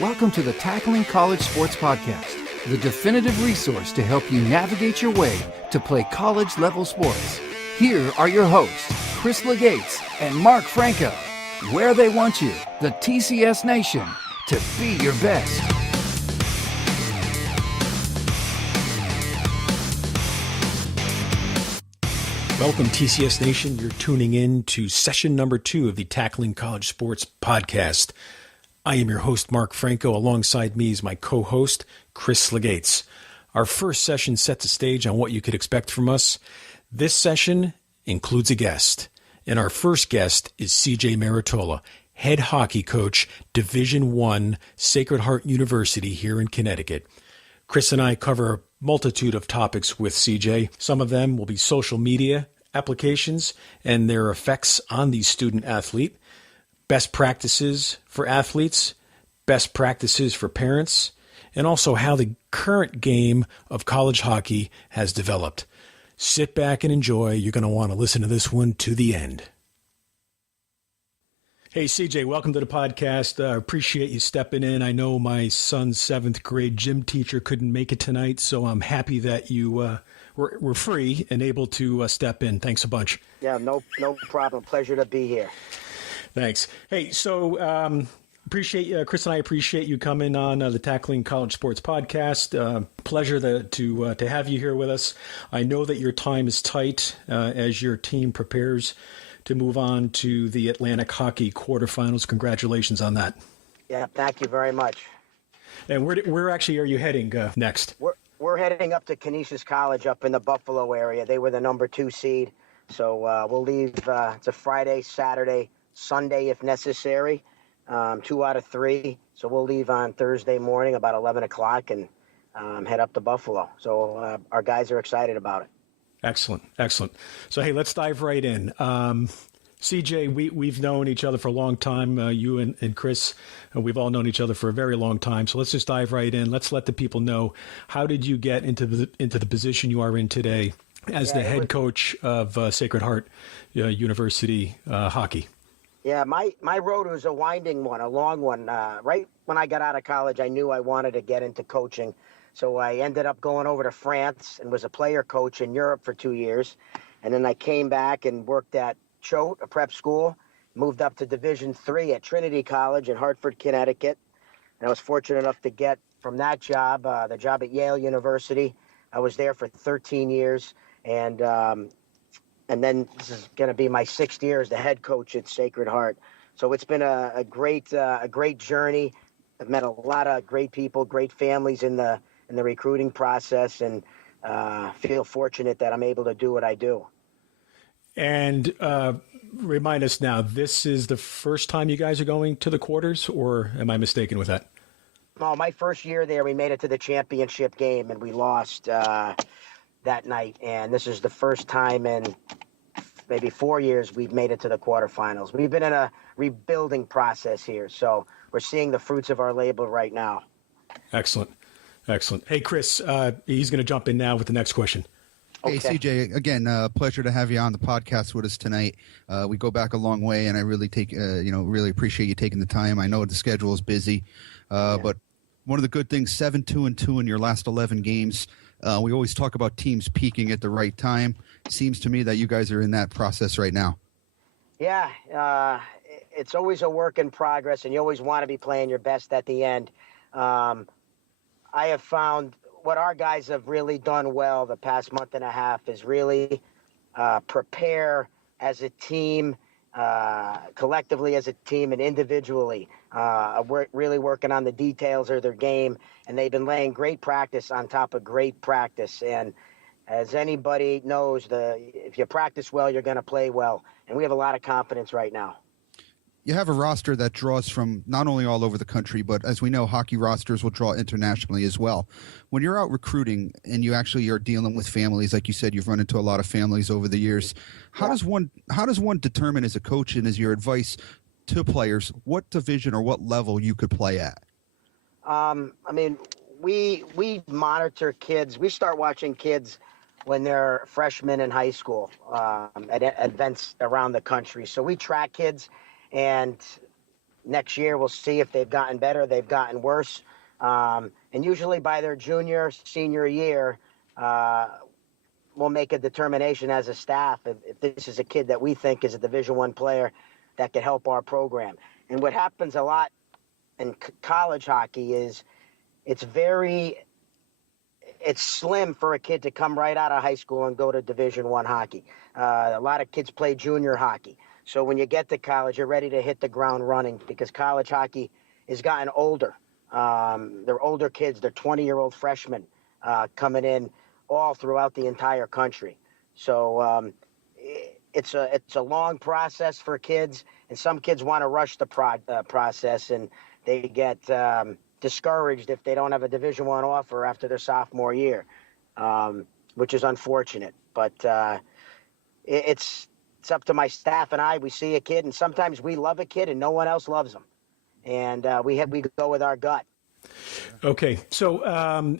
Welcome to the Tackling College Sports Podcast, the definitive resource to help you navigate your way to play college-level sports. Here are your hosts, Chris Legates and Mark Franco, where they want you, the TCS Nation, to be your best. Welcome, TCS Nation. You're tuning in to session number 2 of the Tackling College Sports Podcast. I am your host, Mark Franco. Alongside me is my co-host, Chris Legates. Our first session sets the stage on what you could expect from us. This session includes a guest, and our first guest is CJ Marottolo, head hockey coach, Division I, Sacred Heart University here in Connecticut. Chris and I cover a multitude of topics with CJ. Some of them will be social media applications and their effects on the student athlete, best practices for athletes, best practices for parents, and also how the current game of college hockey has developed. Sit back and enjoy. You're going to want to listen to this one to the end. Hey, CJ, welcome to the podcast. Appreciate you stepping in. I know my son's 7th grade gym teacher couldn't make it tonight, so I'm happy that you were free and able to step in. Thanks a bunch. Yeah, no problem. Pleasure to be here. Thanks. Hey, so appreciate Chris and I appreciate you coming on the Tackling College Sports Podcast. Pleasure to have you here with us. I know that your time is tight as your team prepares to move on to the Atlantic Hockey quarterfinals. Congratulations on that. Yeah, thank you very much. And where actually are you heading next? We're heading up to Canisius College up in the Buffalo area. They were the number 2 seed. So we'll leave. It's a Friday, Saturday, Sunday if necessary, 2 out of 3. So we'll leave on Thursday morning about 11 o'clock and head up to Buffalo. So our guys are excited about it. Excellent. So, hey, let's dive right in. CJ, we've known each other for a long time. You and Chris, we've all known each other for a very long time. So let's just dive right in. Let's let the people know, how did you get into the position you are in today as the head coach of Sacred Heart University hockey? Yeah, my road was a winding one, a long one. Right when I got out of college, I knew I wanted to get into coaching. So I ended up going over to France and was a player coach in Europe for 2 years. And then I came back and worked at Choate, a prep school, moved up to Division III at Trinity College in Hartford, Connecticut. And I was fortunate enough to get from that job, the job at Yale University. I was there for 13 years. And then this is going to be my 6th year as the head coach at Sacred Heart. So it's been a great journey. I've met a lot of great people, great families in the recruiting process, and feel fortunate that I'm able to do what I do. And remind us now, this is the first time you guys are going to the quarters, or am I mistaken with that? Oh, my first year there, we made it to the championship game, and we lost that night. And this is the first time in maybe 4 years we've made it to the quarterfinals. We've been in a rebuilding process here, so we're seeing the fruits of our labor right now. Excellent. Hey, Chris, he's going to jump in now with the next question. Hey, Okay. CJ, again, pleasure to have you on the podcast with us tonight. We go back a long way, and I really really appreciate you taking the time. I know the schedule is busy, but one of the good things, 7-2-2 in your last 11 games. We always talk about teams peaking at the right time. Seems to me that you guys are in that process right now. Yeah, it's always a work in progress, and you always want to be playing your best at the end. I have found what our guys have really done well the past month and a half is really prepare as a team, collectively as a team, and individually. We're really working on the details of their game, and they've been laying great practice on top of great practice. And as anybody knows, if you practice well, you're going to play well. And we have a lot of confidence right now. You have a roster that draws from not only all over the country, but as we know, hockey rosters will draw internationally as well. When you're out recruiting and you actually are dealing with families, like you said, you've run into a lot of families over the years. How does one determine as a coach and as your advice to players what division or what level you could play at? We monitor kids. We start watching kids when they're freshmen in high school at events around the country. So we track kids. And next year we'll see if they've gotten better, they've gotten worse. And usually by their junior, senior year, we'll make a determination as a staff if this is a kid that we think is a Division I player that could help our program. And what happens a lot in college hockey is it's slim for a kid to come right out of high school and go to Division I hockey. A lot of kids play junior hockey. So when you get to college, you're ready to hit the ground running because college hockey has gotten older. They're older kids. They're 20-year-old freshmen coming in all throughout the entire country. So it's a long process for kids, and some kids want to rush the process, and they get discouraged if they don't have a Division I offer after their sophomore year, which is unfortunate. But it's up to my staff and I. We see a kid, and sometimes we love a kid, and no one else loves them, and we go with our gut. Okay, so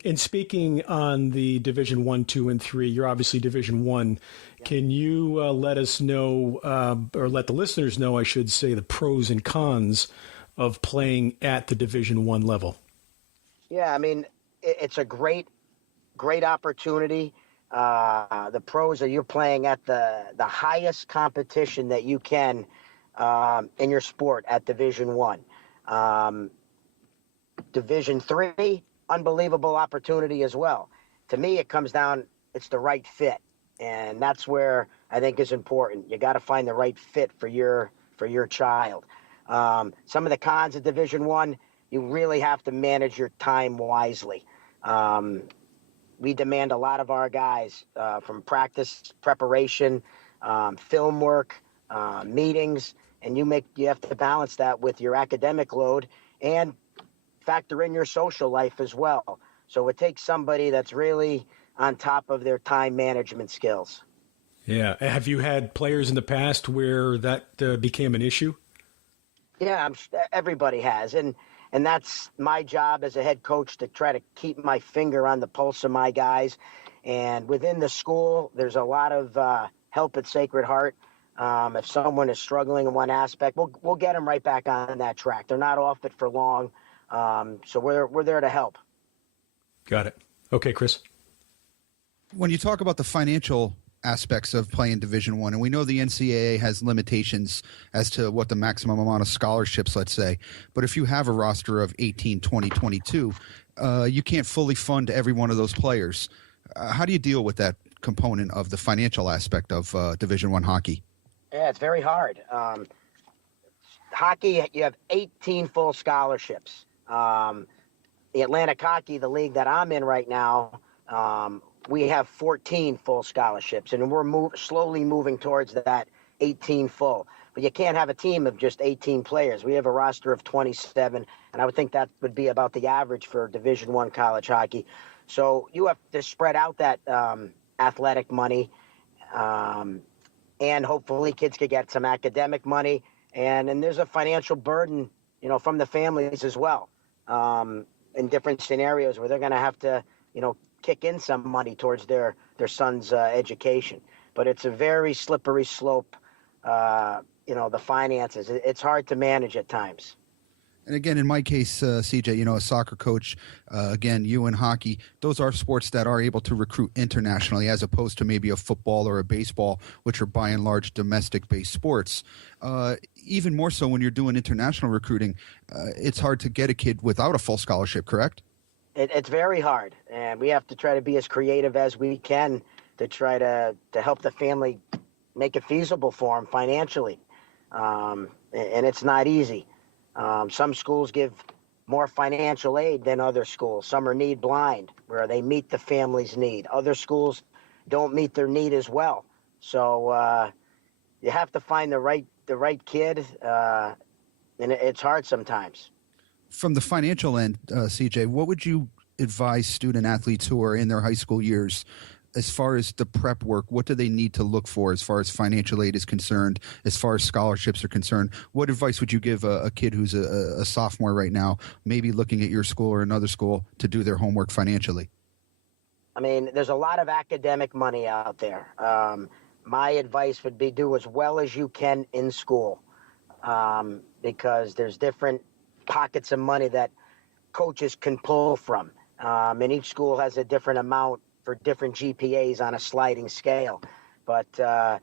in speaking on the Division I, II, and III, you're obviously Division I. Can you let us know, or let the listeners know, I should say, the pros and cons of playing at the Division I level? Yeah, I mean, it's a great opportunity. The pros are you're playing at the highest competition that you can in your sport at Division I. Division III, unbelievable opportunity as well. To me, it comes down, it's the right fit. And that's where I think is important. You got to find the right fit for your child. Some of the cons of Division I, you really have to manage your time wisely. We demand a lot of our guys from practice, preparation, film work, meetings, and you have to balance that with your academic load and factor in your social life as well. So it takes somebody that's really on top of their time management skills. Yeah. Have you had players in the past where that became an issue? Yeah, everybody has. And that's my job as a head coach, to try to keep my finger on the pulse of my guys. And within the school, there's a lot of help at Sacred Heart. If someone is struggling in one aspect, we'll get them right back on that track. They're not off it for long. So we're there to help. Got it. Okay, Chris. When you talk about the financial aspects of playing Division I, and we know the NCAA has limitations as to what the maximum amount of scholarships, let's say, but if you have a roster of 18, 20, 22, you can't fully fund every one of those players. How do you deal with that component of the financial aspect of Division I hockey? Yeah, it's very hard. Hockey, you have 18 full scholarships. The Atlantic Hockey, the league that I'm in right now, we have 14 full scholarships, and we're slowly moving towards that 18 full. But you can't have a team of just 18 players. We have a roster of 27, and I would think that would be about the average for Division I college hockey. So you have to spread out that athletic money, and hopefully kids could get some academic money. And there's a financial burden, from the families as well, in different scenarios where they're going to have to, kick in some money towards their son's education. But it's a very slippery slope, the finances. It's hard to manage at times. And again, in my case, CJ, a soccer coach, again, you in hockey, those are sports that are able to recruit internationally as opposed to maybe a football or a baseball, which are by and large domestic-based sports. Even more so when you're doing international recruiting, it's hard to get a kid without a full scholarship, correct? It's very hard, and we have to try to be as creative as we can to try to help the family make it feasible for them financially. And it's not easy. Some schools give more financial aid than other schools. Some are need blind, where they meet the family's need. Other schools don't meet their need as well. So you have to find the right kid, and it's hard sometimes. From the financial end, CJ, what would you advise student athletes who are in their high school years as far as the prep work? What do they need to look for as far as financial aid is concerned, as far as scholarships are concerned? What advice would you give a kid who's a sophomore right now, maybe looking at your school or another school, to do their homework financially? I mean, there's a lot of academic money out there. My advice would be do as well as you can in school. because there's different pockets of money that coaches can pull from. And each school has a different amount for different GPAs on a sliding scale. But, a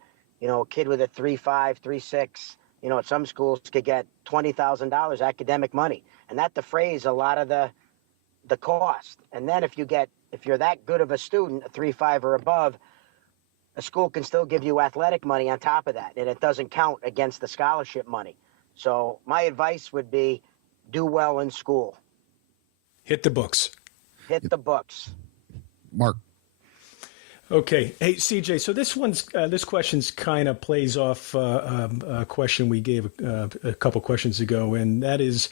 kid with a 3.5, 3.6, at some schools could get $20,000 academic money. And that defrays a lot of the cost. And then if you're that good of a student, a 3.5 or above, a school can still give you athletic money on top of that, and it doesn't count against the scholarship money. So my advice would be do well in school. Hit the books. Hit the books. Mark. Okay. Hey, CJ, so this question's kind of plays off a question we gave a couple questions ago, and that is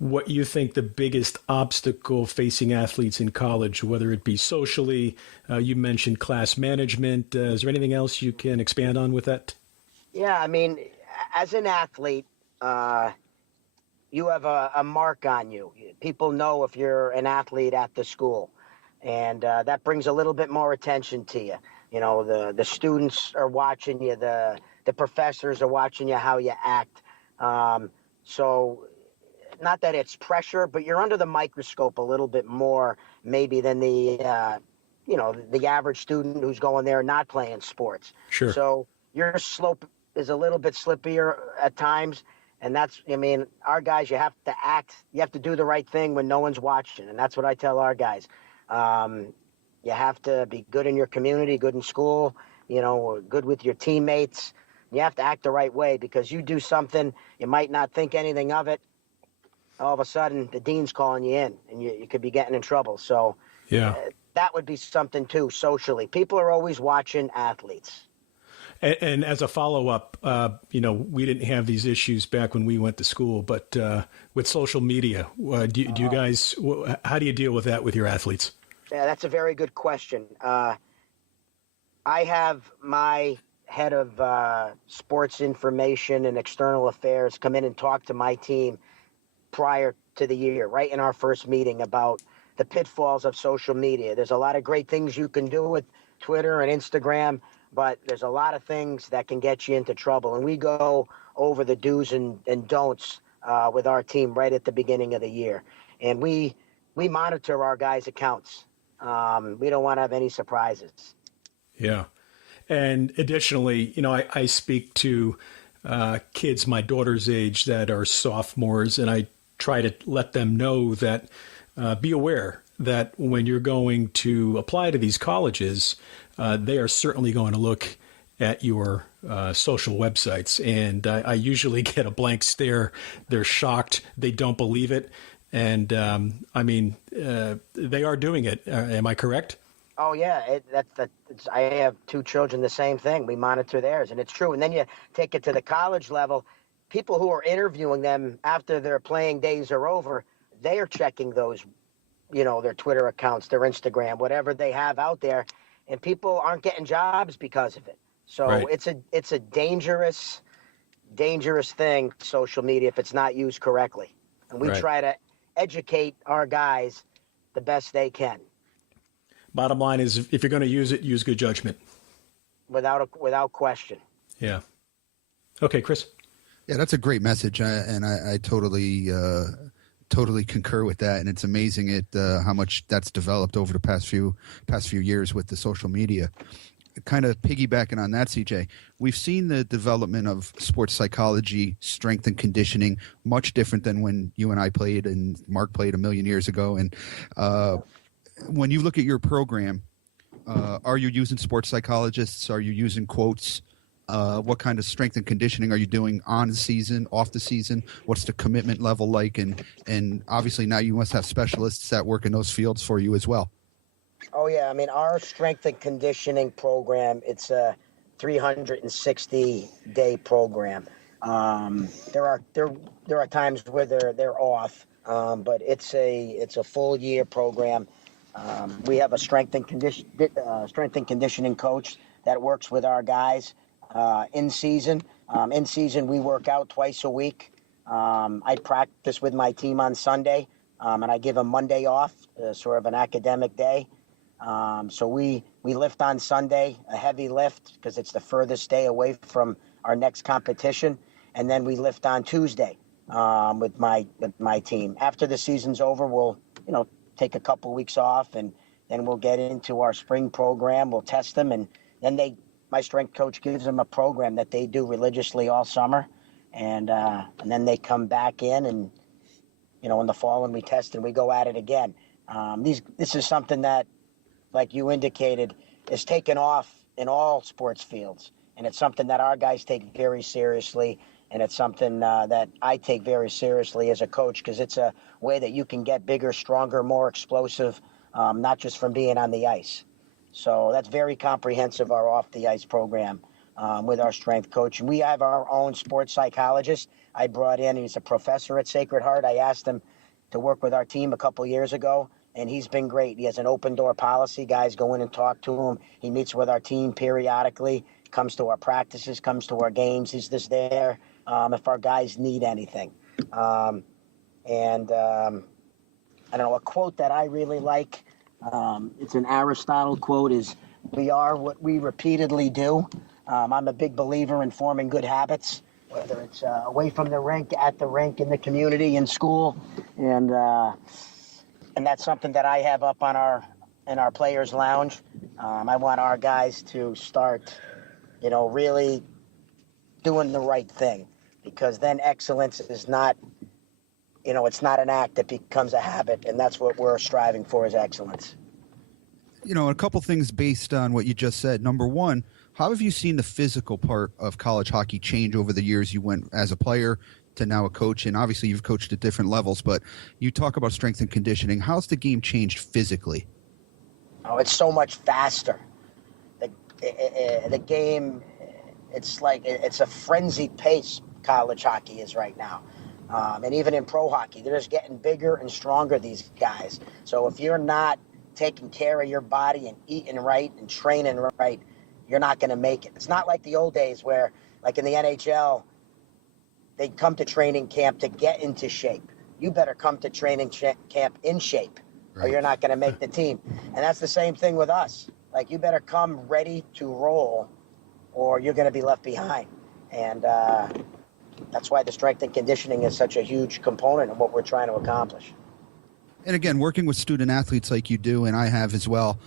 what you think the biggest obstacle facing athletes in college, whether it be socially, you mentioned class management. Is there anything else you can expand on with that? Yeah, I mean, as an athlete, you have a mark on you. People know if you're an athlete at the school, and that brings a little bit more attention to you. The students are watching you, the professors are watching you, how you act. So not that it's pressure, but you're under the microscope a little bit more maybe than the average student who's going there not playing sports. Sure. So your slope is a little bit slippier at times. And our guys, you have to act, you have to do the right thing when no one's watching. And that's what I tell our guys. You have to be good in your community, good in school, good with your teammates. You have to act the right way, because you do something, you might not think anything of it. All of a sudden, the dean's calling you in, and you could be getting in trouble. So yeah, that would be something, too, socially. People are always watching athletes. And as a follow-up, we didn't have these issues back when we went to school, but with social media, do you guys, how do you deal with that with your athletes? Yeah, that's a very good question. I have my head of sports information and external affairs come in and talk to my team prior to the year, right in our first meeting, about the pitfalls of social media. There's a lot of great things you can do with Twitter and Instagram, but there's a lot of things that can get you into trouble. And we go over the do's and don'ts with our team right at the beginning of the year. And we monitor our guys' accounts. We don't want to have any surprises. Yeah. And additionally, I speak to kids my daughter's age that are sophomores, and I try to let them know that be aware that when you're going to apply to these colleges, they are certainly going to look at your social websites. And I usually get a blank stare. They're shocked. They don't believe it. And they are doing it. Am I correct? Oh, yeah. I have two children, the same thing. We monitor theirs, and it's true. And then you take it to the college level. People who are interviewing them after their playing days are over, they are checking those, their Twitter accounts, their Instagram, whatever they have out there, and people aren't getting jobs because of it. So right. It's a dangerous thing, social media, if it's not used correctly. And we try to educate our guys the best they can. Bottom line is, if you're going to use it, use good judgment. Without question. Yeah. Okay, Chris. Yeah, that's a great message, and I totally concur with that. And it's amazing how much that's developed over the past few years with the social media. Kind of piggybacking on that, CJ, we've seen the development of sports psychology, strength and conditioning, much different than when you and I played and Mark played a million years ago. And when you look at your program, are you using sports psychologists? Are you using quotes? What kind of strength and conditioning are you doing on the season, off the season? What's the commitment level like? And obviously now you must have specialists that work in those fields for you as well. Oh, yeah. I mean, our strength and conditioning program, it's a 360-day program. There are times where they're off, but it's a full year program. We have a strength and conditioning coach that works with our guys in season. In season, we work out twice a week. I practice with my team on Sunday, and I give them Monday off, sort of an academic day. So we lift on Sunday, a heavy lift, because it's the furthest day away from our next competition. and then we lift on Tuesday with my team. After the season's over, we'll take a couple weeks off, and then we'll get into our spring program. We'll test them, and then my strength coach gives them a program that they do religiously all summer, and then they come back in, and in the fall, and we test and we go at it again. This is something that, like you indicated, is taken off in all sports fields, and it's something that our guys take very seriously, and it's something that I take very seriously as a coach, because it's a way that you can get bigger, stronger, more explosive, not just from being on the ice. So that's very comprehensive, our off-the-ice program with our strength coach. And we have our own sports psychologist I brought in. He's a professor at Sacred Heart. I asked him to work with our team a couple years ago, and he's been great. He has an open-door policy. Guys go in and talk to him. He meets with our team periodically, comes to our practices, comes to our games. He's just there if our guys need anything. I don't know, a quote that I really like, it's an Aristotle quote, is, "We are what we repeatedly do." I'm a big believer in forming good habits, whether it's away from the rink, at the rink, in the community, in school, and that's something that I have up in our players' lounge. I want our guys to start, really doing the right thing, because then excellence is not, it's not an act, it becomes a habit, and that's what we're striving for, is excellence. A couple things based on what you just said. Number one, how have you seen the physical part of college hockey change over the years you went as a player to now a coach? And obviously you've coached at different levels, but you talk about strength and conditioning. How's the game changed physically? Oh, it's so much faster. The game, it's like, it's a frenzied pace college hockey is right now. And even in pro hockey, they're just getting bigger and stronger, these guys. So if you're not taking care of your body and eating right and training right, you're not going to make it. It's not like the old days where, like in the NHL, they'd come to training camp to get into shape. You better come to training camp in shape, or you're not going to make the team. And that's the same thing with us. Like, you better come ready to roll, or you're going to be left behind. And that's why the strength and conditioning is such a huge component of what we're trying to accomplish. And again, working with student athletes like you do, and I have as well,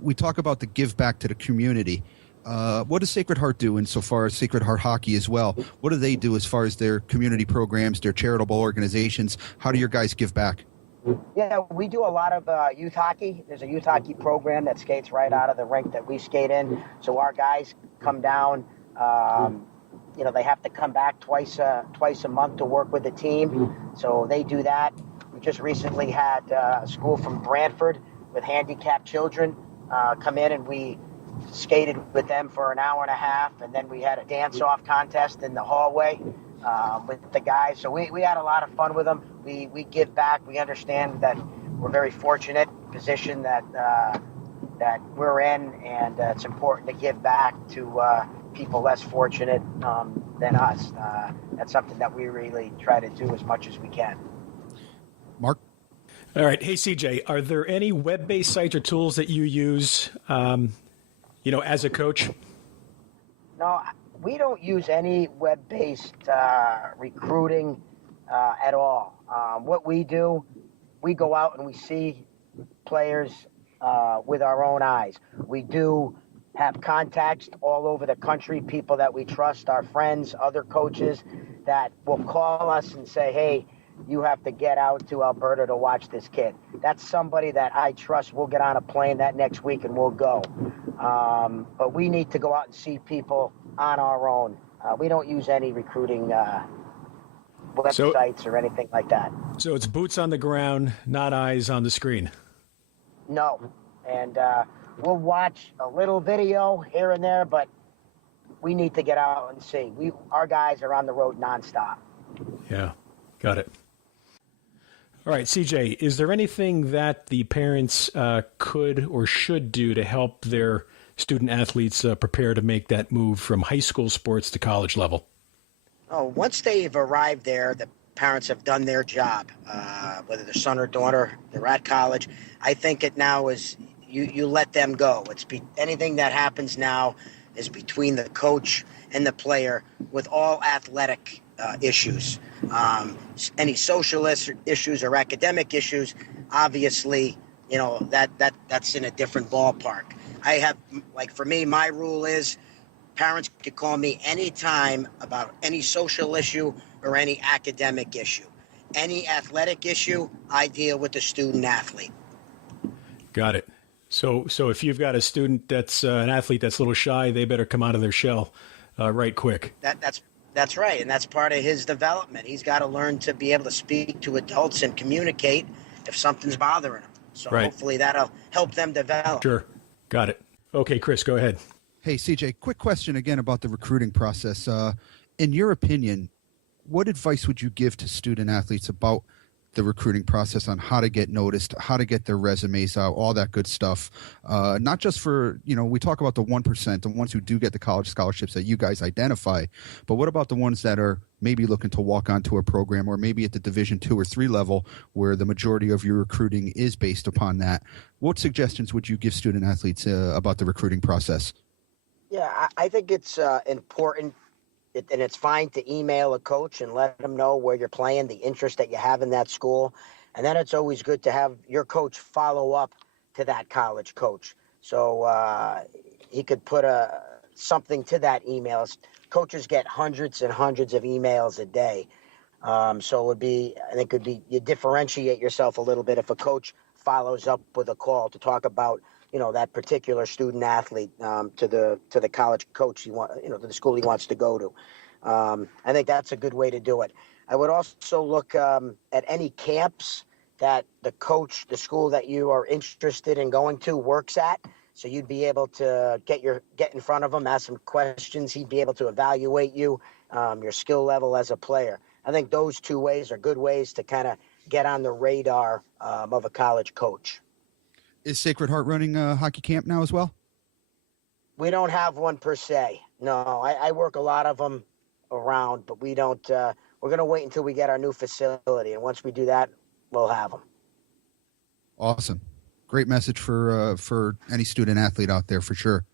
we talk about the give back to the community. What does Sacred Heart do insofar as Sacred Heart Hockey as well? What do they do as far as their community programs, their charitable organizations? How do your guys give back? Yeah, we do a lot of youth hockey. There's a youth hockey program that skates right out of the rink that we skate in. So our guys come down. They have to come back twice a month to work with the team. So they do that. We just recently had a school from Brantford with handicapped children come in, and we skated with them for an hour and a half, and then we had a dance-off contest in the hallway with the guys. So we had a lot of fun with them. We give back. We understand that we're very fortunate position that we're in, and it's important to give back to people less fortunate than us. That's something that we really try to do as much as we can. Mark? All right. Hey, CJ, are there any web-based sites or tools that you use, as a coach? No, we don't use any web-based recruiting at all. What we do, we go out and we see players with our own eyes. We do have contacts all over the country, people that we trust, our friends, other coaches that will call us and say, hey, you have to get out to Alberta to watch this kid. That's somebody that I trust. We'll get on a plane that next week and we'll go. But we need to go out and see people on our own. We don't use any recruiting websites or anything like that. So it's boots on the ground, not eyes on the screen. No. And we'll watch a little video here and there, but we need to get out and see. Our guys are on the road nonstop. Yeah, got it. All right, CJ, is there anything that the parents could or should do to help their student athletes prepare to make that move from high school sports to college level? Oh, once they've arrived there, the parents have done their job, whether their son or daughter, they're at college. I think it now is you let them go. Anything that happens now is between the coach and the player with all athletic issues. Any social issues or academic issues, obviously, that's in a different ballpark. I have, like, for me, my rule is parents can call me anytime about any social issue or any academic issue. Any athletic issue, I deal with the student athlete. Got it. So if you've got a student that's an athlete that's a little shy, they better come out of their shell right quick. That's right, and that's part of his development. He's got to learn to be able to speak to adults and communicate if something's bothering him. So Right. Hopefully that'll help them develop. Sure. Got it. Okay, Chris, go ahead. Hey, CJ, quick question again about the recruiting process. In your opinion, what advice would you give to student athletes about the recruiting process on how to get noticed, how to get their resumes out, all that good stuff? Not just for, we talk about the 1%, the ones who do get the college scholarships that you guys identify, but what about the ones that are maybe looking to walk onto a program or maybe at the Division 2 or 3 level where the majority of your recruiting is based upon that? What suggestions would you give student athletes about the recruiting process? Yeah, I think it's important, and it's fine to email a coach and let them know where you're playing, the interest that you have in that school. And then it's always good to have your coach follow up to that college coach. So he could put something to that email. Coaches get hundreds and hundreds of emails a day. So you differentiate yourself a little bit if a coach follows up with a call to talk about that particular student athlete to the college coach to the school he wants to go to. I think that's a good way to do it. I would also look at any camps that the school that you are interested in going to works at. So you'd be able to get in front of him, ask some questions. He'd be able to evaluate you, your skill level as a player. I think those two ways are good ways to kind of get on the radar of a college coach. Is Sacred Heart running a hockey camp now as well? We don't have one per se. No, I work a lot of them around, but we don't. We're going to wait until we get our new facility, and once we do that, we'll have them. Awesome. Great message for any student athlete out there for sure.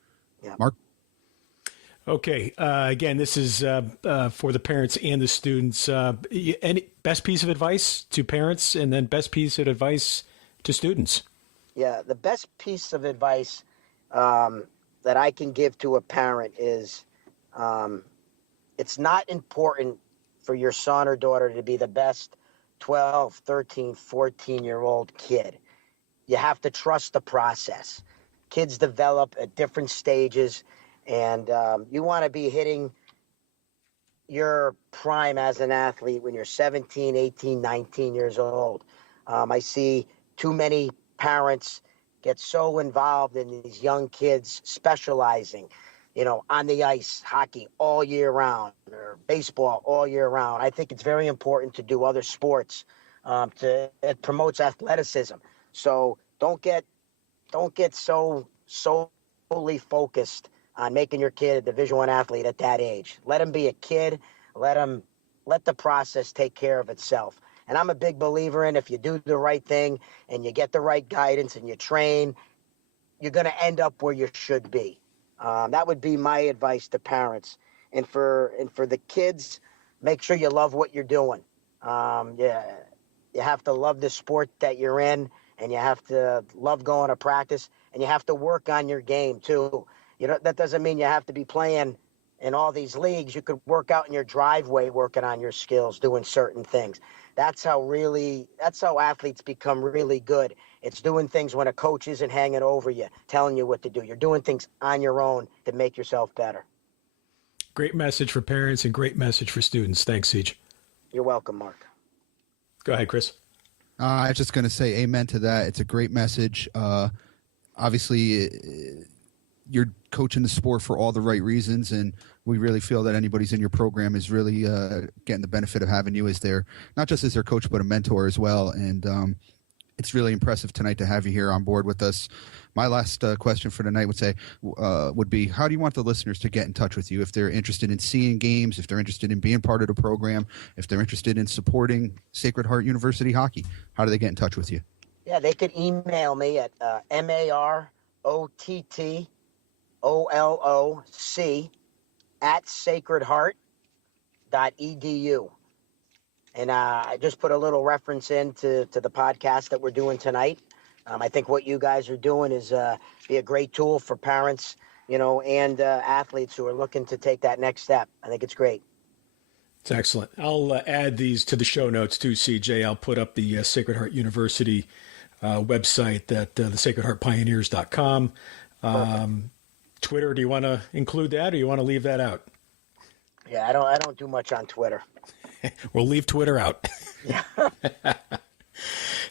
Yeah. Mark? Okay. Again, this is for the parents and the students. Any best piece of advice to parents and then best piece of advice to students? Yeah, the best piece of advice that I can give to a parent is it's not important for your son or daughter to be the best 12, 13, 14-year-old kid. You have to trust the process. Kids develop at different stages, and you want to be hitting your prime as an athlete when you're 17, 18, 19 years old. I see too many parents get so involved in these young kids specializing, on the ice, hockey all year round or baseball all year round. I think it's very important to do other sports. It promotes athleticism. So don't get so solely focused on making your kid a Division I athlete at that age. Let him be a kid. Let the process take care of itself. And I'm a big believer in if you do the right thing and you get the right guidance and you train, you're going to end up where you should be. That would be my advice to parents. And for the kids, make sure you love what you're doing. You have to love the sport that you're in, and you have to love going to practice, and you have to work on your game too. That doesn't mean you have to be playing in all these leagues. You could work out in your driveway working on your skills, doing certain things. That's how athletes become really good. It's doing things when a coach isn't hanging over you, telling you what to do. You're doing things on your own to make yourself better. Great message for parents and great message for students. Thanks, Siege. You're welcome, Mark. Go ahead, Chris. I was just going to say amen to that. It's a great message. Obviously, you're coaching the sport for all the right reasons, and we really feel that anybody's in your program is really getting the benefit of having you as not just as their coach, but a mentor as well. And it's really impressive tonight to have you here on board with us. My last question for tonight would be, how do you want the listeners to get in touch with you if they're interested in seeing games, if they're interested in being part of the program, if they're interested in supporting Sacred Heart University hockey? How do they get in touch with you? Yeah, they could email me at marottoloc at sacredheart.edu. And I just put a little reference to the podcast that we're doing tonight. I think what you guys are doing is be a great tool for parents, and athletes who are looking to take that next step. I think it's great. It's excellent. I'll add these to the show notes too, CJ. I'll put up the Sacred Heart University website at thesacredheartpioneers.com. Twitter, do you want to include that or you want to leave that out? Yeah, I don't do much on Twitter. We'll leave Twitter out. Yeah.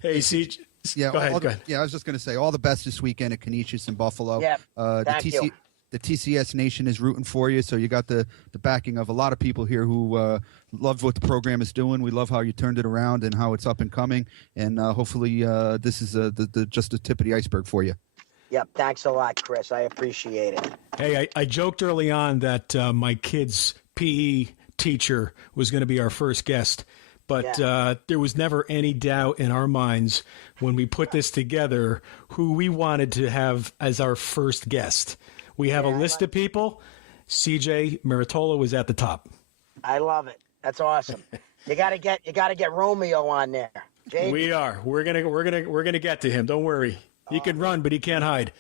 Hey, CJ. Yeah, go ahead. Yeah, I was just going to say all the best this weekend at Canisius and Buffalo. Yeah, thank you. The TCS Nation is rooting for you, so you got the backing of a lot of people here who love what the program is doing. We love how you turned it around and how it's up and coming, and hopefully this is just the tip of the iceberg for you. Yep, thanks a lot, Chris. I appreciate it. Hey, I joked early on that my kid's PE teacher was going to be our first guest, but there was never any doubt in our minds when we put this together who we wanted to have as our first guest. We have a list of people. CJ Marottolo was at the top. I love it. That's awesome. You gotta get Romeo on there. Jamie. We are. We're gonna get to him. Don't worry. He can run, but he can't hide.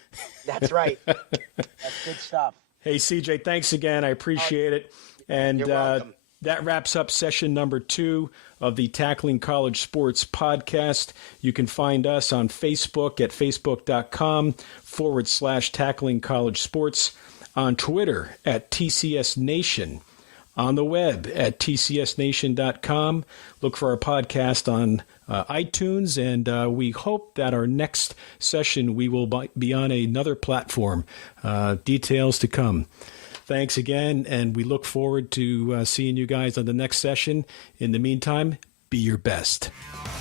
That's right. That's good stuff. Hey, CJ, thanks again. I appreciate it. And You're welcome. That wraps up session number 2 of the Tackling College Sports podcast. You can find us on Facebook at facebook.com/Tackling College Sports, on Twitter at TCS Nation, on the web at tcsnation.com. Look for our podcast on iTunes, and we hope that our next session we will be on another platform. Details to come. Thanks again, and we look forward to seeing you guys on the next session. In the meantime, be your best.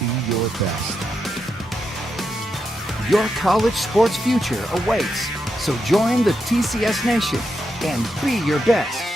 Be your best. Your college sports future awaits. So join the TCS Nation and be your best.